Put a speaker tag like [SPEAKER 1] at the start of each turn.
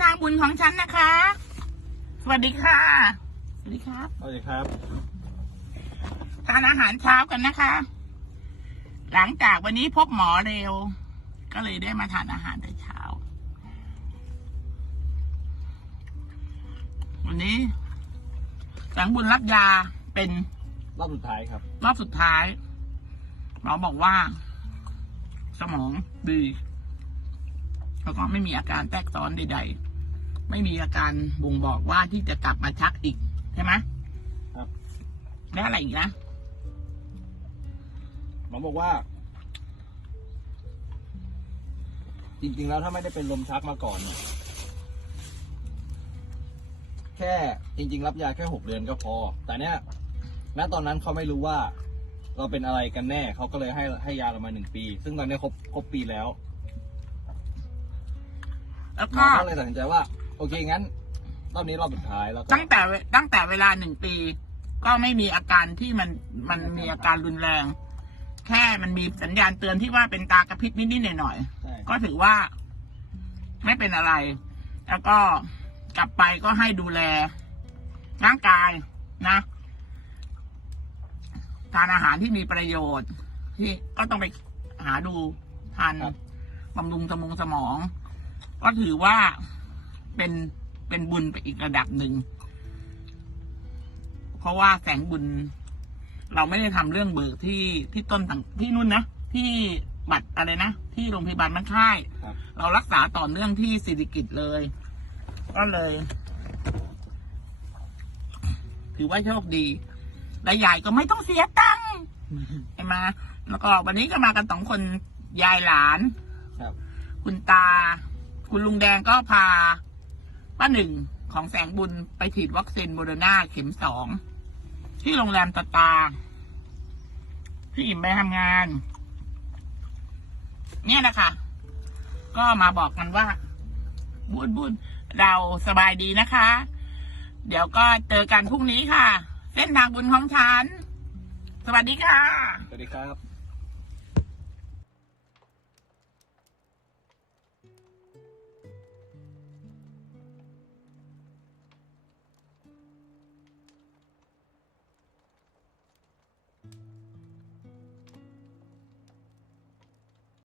[SPEAKER 1] ทางบุญของฉันนะคะ สวัสดีค่ะ สวัสดีครับ
[SPEAKER 2] สวัสดีครับ
[SPEAKER 1] ทานอาหารเช้ากันนะคะ หลังจากวันนี้พบหมอเร็ว ก็เลยได้มาทานอาหารแต่เช้า วันนี้แสงบุญรับยาเป็น
[SPEAKER 2] รอบสุดท้ายครับ
[SPEAKER 1] รอบสุดท้าย หมอบอกว่า สมองดีแล้วก็ไม่มีอาการแทรกซ้อนใด ๆ ไม่มีอาการบ่งบอกว่าที่จะกลับมาชักอีกใช่ไหม
[SPEAKER 2] ครับ
[SPEAKER 1] แล้วอะไรอีกนะ
[SPEAKER 2] หมอบอกว่า จริงๆแล้วถ้าไม่ได้เป็นลมชักมาก่อนเนี่ยแค่จริง ๆ รับยาแค่หกเดือนก็พอ แต่เนี้ยณตอนนั้นเขาไม่รู้ว่า เราเป็นอะไรกันแน่เขาก็เลยให้ให้ยาเรามาหนึ่งปี ซึ่งตอนนี้ครบครบปีแล้ว
[SPEAKER 1] แล้ว
[SPEAKER 2] หม
[SPEAKER 1] ก็
[SPEAKER 2] อก็เลยตัดสินใจว่า โอเคงั้นรอบนี้รอบสุดท้ายแล้วก็
[SPEAKER 1] ตั้งแต่เวตั้งแต่เวลาหนึ่งปี ก็ไม่มีอาการที่มันมันมีอาการรุนแรง แค่มันมีสัญญาณเตือนที่ว่าเป็นตากระพริบนิดๆหน่อยๆ
[SPEAKER 2] ใช่
[SPEAKER 1] ก็ถือว่า ไม่เป็นอะไร แล้วก็กลับไปก็ให้ดูแล ร่างกายนะทานอาหารที่มีประโยชน์ ที่ก็ต้องไปหาดูทาน
[SPEAKER 2] ครับ
[SPEAKER 1] บำรุงสมองสมอง ก็ถือว่า เป็นเป็นบุญไปอีกระดับหนึ่ง เพราะว่าแสงบุญ เราไม่ได้ทำเรื่องเบิกที่ที่ต้นต่างที่นู่นนะที่บัตรอะไรนะที่โรงพยาบาลมันค่าย
[SPEAKER 2] ครับ
[SPEAKER 1] เรารักษาต่อเนื่องที่สิริกิตเลย ก็เลย ถือว่าโชคดี และยายก็ไม่ต้องเสียตังค์ใช่ไหมแล้วก็วันนี้ก็มากันสองคนยายหลาน
[SPEAKER 2] ครับ
[SPEAKER 1] คุณตา คุณลุงแดงก็พา ป้าหนึ่งของแสงบุญไปฉีดวัคซีนโมเดอร์นาเข็มสอง ที่โรงแรมตาตา พี่อิ่มไปทำงาน เนี่ยนะคะ ก็มาบอกกันว่า บุญบุญเราสบายดีนะคะ เดี๋ยวก็เจอกันพรุ่งนี้ค่ะ เส้นทางบุญของฉัน สวัสดีค่ะ
[SPEAKER 2] สวัสดีครับ